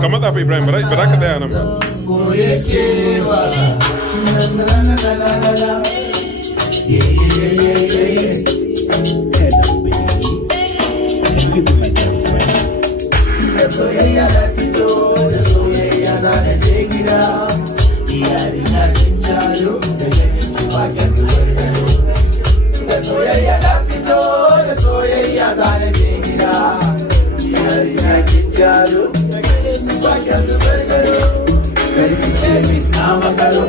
Kamar da fa Ibrahim ba za ka tsaya nan ba. Soyayya na fito da soyayya za na je gida, iyali na kin jalo da ganin ki ba ka zubar gado. Da soyayya na fito da soyayya za na je gida, iyali na kin jalo da ganin ki ba ka zubar gado. Karki ce min na makaro,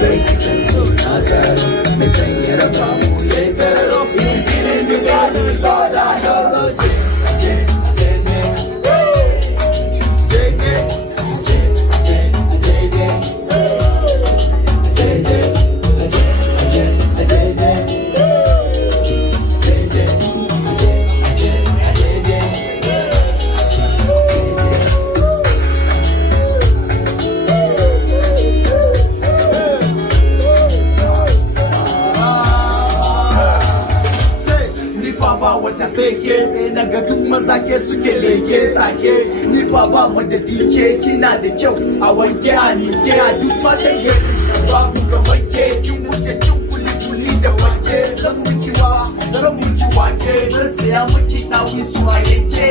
karki kan so na zaro, mai sanya raba mu yayi tsaro. In filin da gado ba da dogo sake sai na ga duk maza ke suke leke sake ni baba madadi ke kina da kyau a wanke a nike a duk matan ke babu kamar ke kin wuce cin kuli da wake zan miki wake zan saya miki dawi su a yanke